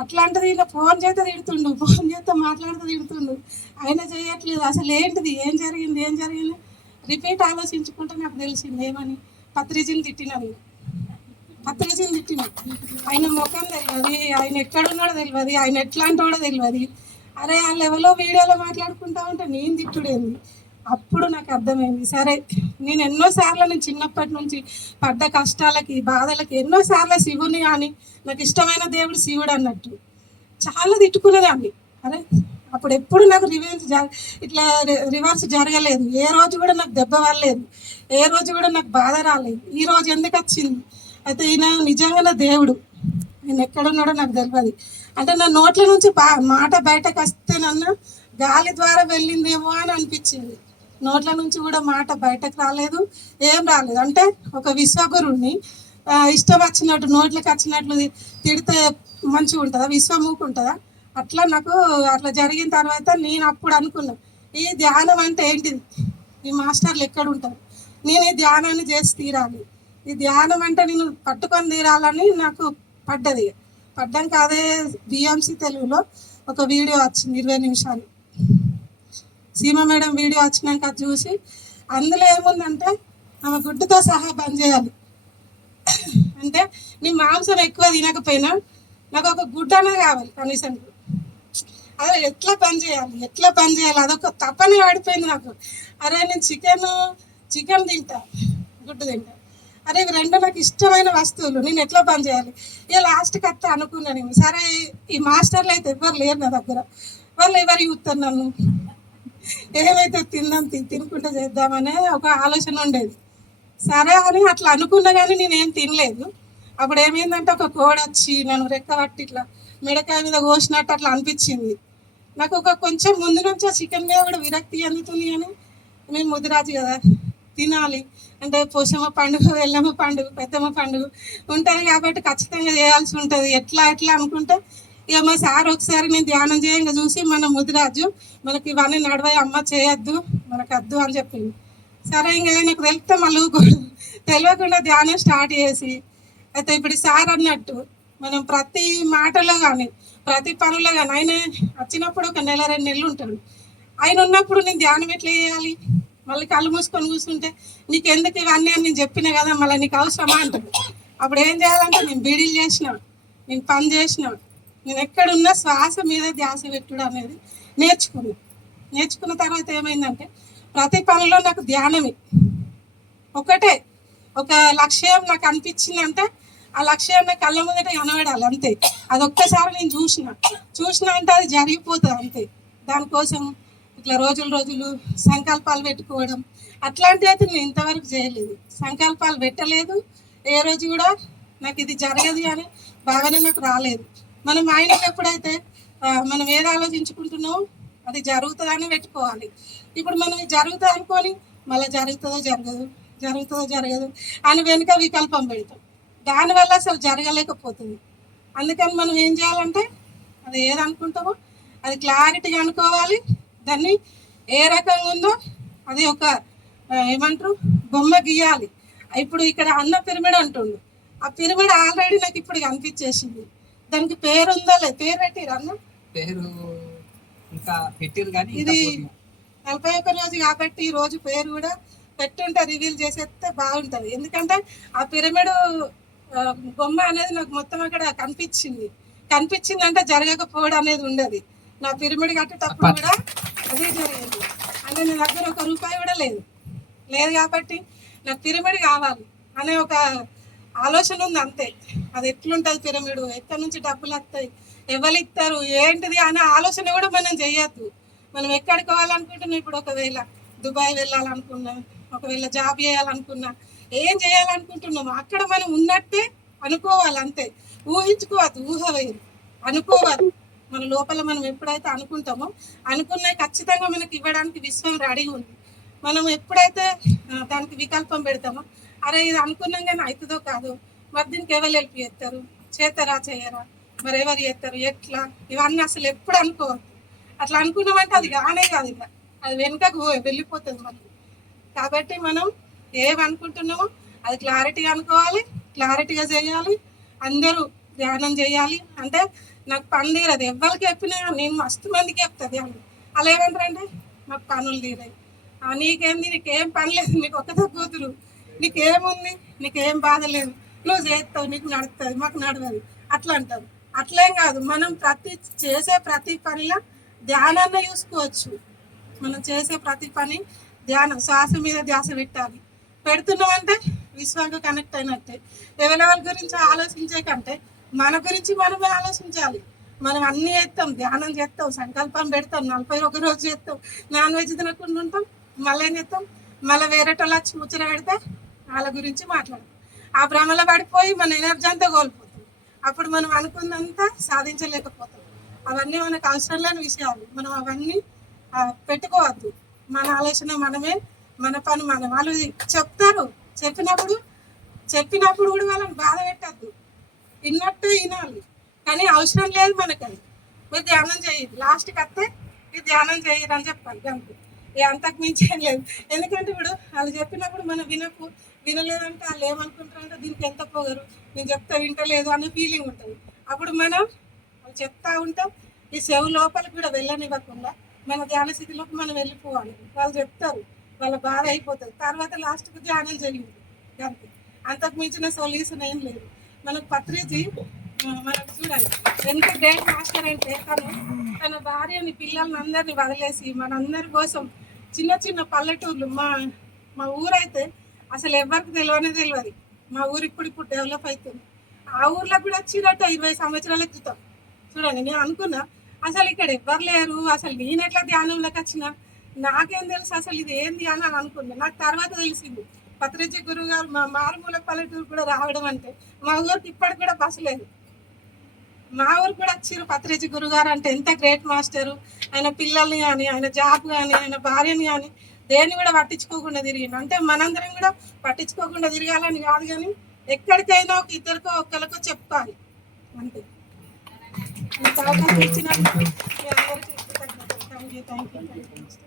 అట్లాంటిది ఇలా ఫోన్ చేస్తే తిడుతుండు ఫోన్ చేస్తే మాట్లాడుతూ తిడుతుండు. ఆయన చేయట్లేదు. అసలు ఏంటిది? ఏం జరిగింది? ఏం జరిగింది? రిపీట్ ఆలోచించుకుంటే నాకు తెలిసింది ఏమని? పత్రిజీని తిట్టినాను పత్రిజీని తిట్టిన ఆయన ముఖం తెలియదు ఆయన ఎక్కడున్నాడో తెలియదు ఆయన ఎట్లాంటి వాడో తెలియదు. అరే ఆ లెవెల్లో వీడియోలో మాట్లాడుకుంటా ఉంటే నేను తిట్టుడేంది? అప్పుడు నాకు అర్థమైంది. సరే నేను ఎన్నోసార్లు నేను చిన్నప్పటి నుంచి పడ్డ కష్టాలకి బాధలకి ఎన్నోసార్లు శివుని కానీ నాకు ఇష్టమైన దేవుడు శివుడు అన్నట్టు. చాలా తిట్టుకునేదాన్ని. అరే అప్పుడు ఎప్పుడు నాకు రివెన్స్ ఇట్లా రివర్స్ జరగలేదు. ఏ రోజు కూడా నాకు దెబ్బ పడలేదు. ఏ రోజు కూడా నాకు బాధ రాలేదు. ఈ రోజు ఎందుకు వచ్చింది? అయితే ఈయన నిజంగా దేవుడు. నేను ఎక్కడున్నాడో నాకు తెలియదు అంటే నా నోట్ల నుంచి బా మాట బయటకు వస్తేనన్నా గాలి ద్వారా వెళ్ళిందేమో అని అనిపించింది. నోట్ల నుంచి కూడా మాట బయటకు రాలేదు. ఏం రాలేదు. అంటే ఒక విశ్వగురుణ్ణి ఇష్టం వచ్చినట్టు నోట్లకి వచ్చినట్లు తిడితే మంచిగా ఉంటుందా? విశ్వం ఉంటుందా? అట్లా నాకు అట్లా జరిగిన తర్వాత నేను అప్పుడు అనుకున్నా ఈ ధ్యానం అంటే ఏంటిది? ఈ మాస్టర్లు ఎక్కడ ఉంటారు? నేను ఈ ధ్యానాన్ని చేసి తీరాలి. ఈ ధ్యానం అంటే నేను పట్టుకొని తీరాలని నాకు పడ్డది. పడ్డాక అదే బిఎంసి తెలుగులో ఒక వీడియో వచ్చింది ఇరవై నిమిషాలు. సీమ మేడం వీడియో వచ్చినాక అది చూసి అందులో ఏముందంటే ఆమె గుడ్డుతో సహా బంద్ చేయాలి. అంటే నీ మాంసం ఎక్కువ తినకపోయినా నాకు ఒక గుడ్డనే కావాలి కనీసం. అదే ఎట్లా పని చేయాలి ఎట్లా పని చేయాలి అదొక తపనే పడిపోయింది నాకు. అరే నేను చికెన్ చికెన్ తింటా గుడ్డు తింటా. అరే ఇవి రెండు నాకు ఇష్టమైన వస్తువులు నేను ఎట్లా పని చేయాలి? ఇక లాస్ట్కి అత్త అనుకున్నాను సరే ఈ మాస్టర్లు అయితే ఎవరు లేరు నా దగ్గర. వాళ్ళు ఎవరు చూస్తారు నన్ను? ఏమైతే తిందాం తి- తినుకుంటూ చేద్దామనే ఒక ఆలోచన ఉండేది. సరే అని అట్లా అనుకున్నా కానీ నేనేం తినలేదు. అప్పుడు ఏమైందంటే ఒక కోడి వచ్చి నన్ను రెక్కబట్టి ఇట్లా మిడకాయ మీద కోసినట్టు అట్లా అనిపించింది. నాకు ఒక కొంచెం ముందు నుంచి ఆ చికెన్ మీద కూడా విరక్తి అందుతుంది అని మేము ముదిరాజు కదా తినాలి. అంటే పోషమ్మ పండుగ ఎల్లమ్మ పండుగ పెద్దమ్మ పండుగ ఉంటుంది కాబట్టి ఖచ్చితంగా చేయాల్సి ఉంటుంది. ఎట్లా ఎట్లా అనుకుంటే ఇక మా సార్ ఒకసారి నేను ధ్యానం చేయంగా చూసి మన ముదిరాజు మనకి ఇవన్నీ నడవాయి అమ్మ చేయొద్దు మనకు వద్దు అని చెప్పింది సరే ఇంకా ఆయనకు వెళ్తే మళ్ళీ తెలియకుండా ధ్యానం స్టార్ట్ చేసి అయితే ఇప్పుడు సార్ అన్నట్టు మనం ప్రతి మాటలో కానీ ప్రతి పనిలో కానీ ఆయన వచ్చినప్పుడు ఒక నెల రెండు నెలలు ఉంటాడు. ఆయన ఉన్నప్పుడు నేను ధ్యానం ఎట్లా చేయాలి? మళ్ళీ కళ్ళు మూసుకొని కూర్చుంటే నీకు ఎందుకు ఇవన్నీ అని నేను చెప్పిన కదా మళ్ళీ నీకు అవసరమా అంటాడు. అప్పుడు ఏం చేయాలంటే నేను బీడీలు చేసిన నేను పని చేసిన నేను ఎక్కడున్నా శ్వాస మీద ధ్యాస పెట్టుడు అనేది నేర్చుకున్నా. నేర్చుకున్న తర్వాత ఏమైందంటే ప్రతి పనిలో నాకు ధ్యానమే. ఒకటే ఒక లక్ష్యం నాకు అనిపించిందంటే ఆ లక్ష్యం నా కళ్ళ ముందట కనబడాలి అంతే. అది ఒక్కసారి నేను చూసిన. చూసిన అంటే అది జరిగిపోతుంది అంతే. దానికోసం ఇట్లా రోజులు రోజులు సంకల్పాలు పెట్టుకోవడం అట్లాంటివి అయితే నేను ఇంతవరకు చేయలేదు. సంకల్పాలు పెట్టలేదు. ఏ రోజు కూడా నాకు ఇది జరగదు అని బాగానే నాకు రాలేదు. మనం మైండ్లో ఎప్పుడైతే మనం ఏది ఆలోచించుకుంటున్నామో అది జరుగుతుందని పెట్టుకోవాలి. ఇప్పుడు మనం జరుగుతుంది అనుకొని మళ్ళీ జరుగుతుందో జరగదు జరుగుతుందో జరగదు అని వెనుక వికల్పం పెడతాం. దానివల్ల అసలు జరగలేకపోతుంది. అందుకని మనం ఏం చేయాలంటే అది ఏది అనుకుంటామో అది క్లారిటీగా అనుకోవాలి. దాన్ని ఏ రకంగా ఉందో అది ఒక ఏమంటారు బొమ్మ గీయాలి. ఇప్పుడు ఇక్కడ అన్న పిరమిడ్ అంటుండు. ఆ పిరమిడ్ ఆల్రెడీ నాకు ఇప్పుడు కనిపించేసింది. దానికి పేరు ఉందా లేదు పేరు పెట్టిరు అన్న? పేరు ఇంకా పెట్టారు కానీ ఇది. నలభై ఒక్క రోజు కాబట్టి ఈ రోజు పేరు కూడా పెట్టుంటే రివీల్ చేసేస్తే బాగుంటది. ఎందుకంటే ఆ పిరమిడ్ బొమ్మ అనేది నాకు మొత్తం అక్కడ కనిపించింది. కనిపించింది అంటే జరగకపోవడం అనేది ఉండదు. నా పిరమిడ్ కట్టేటప్పుడు కూడా అదే జరిగింది. అంటే నా దగ్గర ఒక రూపాయి కూడా లేదు. లేదు కాబట్టి నాకు పిరమిడ్ కావాలి అనే ఒక ఆలోచన ఉంది అంతే. అది ఎట్లుంటుంది పిరమిడు? ఎక్కడి నుంచి డబ్బులు వస్తాయి? ఎవరు ఇస్తారు? ఏంటిది అనే ఆలోచన కూడా మనం చేయొద్దు. మనం ఎక్కడికి పోవాలనుకుంటున్నాం? ఇప్పుడు ఒకవేళ దుబాయ్ వెళ్ళాలనుకున్నా ఒకవేళ జాబ్ చేయాలనుకున్నా ఏం చేయాలనుకుంటున్నాం? అక్కడ మనం ఉన్నట్టే అనుకోవాలి అంతే. ఊహించుకోవద్దు ఊహ వేరు. అనుకోవద్దు. మన లోపల మనం ఎప్పుడైతే అనుకుంటామో అనుకున్నవి ఖచ్చితంగా మనకి ఇవ్వడానికి విశ్వం రెడీ ఉంది. మనం ఎప్పుడైతే దానికి వికల్పం పెడతామో అరే ఇది అనుకున్నాం కానీ అవుతుందో కాదు. మరి దీనికి ఎవరు హెల్ప్ చేస్తారు? చేతరా చేయరా? మరి ఎవరు చేస్తారు? ఎట్లా? ఇవన్నీ అసలు ఎప్పుడు అనుకోవద్దు. అట్లా అనుకున్నామంటే అది కానే కాదు ఇక. అది వెనుకకు వెళ్ళిపోతుంది మనకి కాబట్టి మనం ఏమనుకుంటున్నామో అది క్లారిటీగా అనుకోవాలి క్లారిటీగా చేయాలి అందరూ ధ్యానం చేయాలి. అంటే నాకు పని తీరదు. ఎవరికి చెప్పినా నేను మస్తు మందికి చెప్తా ధ్యానం. అలా ఏమంటారంటే నాకు పనులు తీరాయి. నీకేంది? నీకేం పని లేదు. నీకు ఒక్కతో కూతురు. నీకేముంది? నీకేం బాధ లేదు. నువ్వు చేస్తావు నీకు నడుస్తుంది మాకు నడవదు. అట్లా అంటారు. అట్లేం కాదు. మనం ప్రతి చేసే ప్రతి పనిలో ధ్యానాన్ని చూసుకోవచ్చు. మనం చేసే ప్రతి పని ధ్యానం శ్వాస మీద ధ్యాస పెట్టాలి. పెడుతున్నామంటే విశ్వానికి కనెక్ట్ అయినట్టే. ఎవరెవరి గురించి ఆలోచించే కంటే మన గురించి మనమే ఆలోచించాలి. మనం అన్నీ చేస్తాం ధ్యానం చేస్తాం సంకల్పం పెడతాం నలభై ఒక రోజు చేస్తాం. నాన్ వెజ్ తినకుండా ఉంటాం మళ్ళీ ఏం చేస్తాం? మళ్ళీ వేరేటోళ్ళు వచ్చి ముచ్చట పెడితే వాళ్ళ గురించి మాట్లాడుతాం. ఆ భ్రమలో పడిపోయి మన ఎనర్జీ అంతా కోల్పోతాం. అప్పుడు మనం అనుకున్నంతా సాధించలేకపోతాం. అవన్నీ మనకు అవసరం లేని విషయాలు. మనం అవన్నీ పెట్టుకోవద్దు. మన ఆలోచన మనమే మన పని మనం. వాళ్ళు చెప్తారు. చెప్పినప్పుడు చెప్పినప్పుడు కూడా వాళ్ళని బాధ పెట్టద్దు. విన్నట్టు వినాలి. కానీ అవసరం లేదు మనకని మీరు ధ్యానం చేయదు లాస్ట్కి వస్తే మీరు ధ్యానం చేయరు అని చెప్పాలి. అంతే అంతకు మించి ఏం లేదు. ఎందుకంటే ఇప్పుడు వాళ్ళు చెప్పినప్పుడు మనం వినకు వినలేదంటే వాళ్ళు ఏమనుకుంటారంటే దీనికి ఎంత పోగరు? నేను చెప్తా వింటలేదు అనే ఫీలింగ్ ఉంటుంది. అప్పుడు మనం వాళ్ళు చెప్తా ఉంటాం ఈ చెవు లోపలికి కూడా వెళ్ళనివ్వకుండా మన ధ్యాన స్థితిలోకి మనం వెళ్ళిపోవాలి. వాళ్ళు చెప్తారు. వాళ్ళ బాధ అయిపోతుంది. తర్వాత లాస్ట్కి ధ్యానం జరిగింది. అంతే. అంతకు మించిన సొల్యూషన్ ఏం లేదు. మనకు పత్రిజీ మనకు చూడాలి ఎంత గ్రేట్ మాస్టర్ అంటే తను తన భార్యని పిల్లల్ని అందరిని వదిలేసి మనందరి కోసం చిన్న చిన్న పల్లెటూర్లు మా మా ఊరైతే అసలు ఎవరికి తెలియనే తెలియదు మా ఊరు ఇప్పుడు ఇప్పుడు డెవలప్ అవుతుంది ఆ ఊర్లో కూడా వచ్చినట్టు ఇరవై సంవత్సరాల క్రితం. చూడండి నేను అనుకున్నా అసలు ఇక్కడ ఎవ్వరు లేరు అసలు నేను ఎట్లా ధ్యానంలోకి వచ్చిన? నాకేం తెలుసు అసలు ఇది ఏంది అని అని అనుకున్నా. నాకు తర్వాత తెలిసింది పత్రిజీ గురువు గారు మా మారుమూల పల్లెటూరు కూడా రావడం అంటే మా ఊరికి ఇప్పటికి కూడా బస్సు లేదు. మా ఊరు కూడా వచ్చారు పత్రిజీ గురుగారు అంటే ఎంత గ్రేట్ మాస్టరు. ఆయన పిల్లల్ని కానీ ఆయన జాబ్ కానీ ఆయన భార్యని కానీ దేన్ని కూడా పట్టించుకోకుండా తిరిగిండు. అంటే మనందరం కూడా పట్టించుకోకుండా తిరగాలని కాదు కానీ ఎక్కడికైనా ఒక ఇద్దరికో ఒక్కరికో చెప్పాలి అంతే. ఈ అవకాశం ఇచ్చినందుకు మీ అందరికీ థ్యాంక్ యూ థ్యాంక్ యూ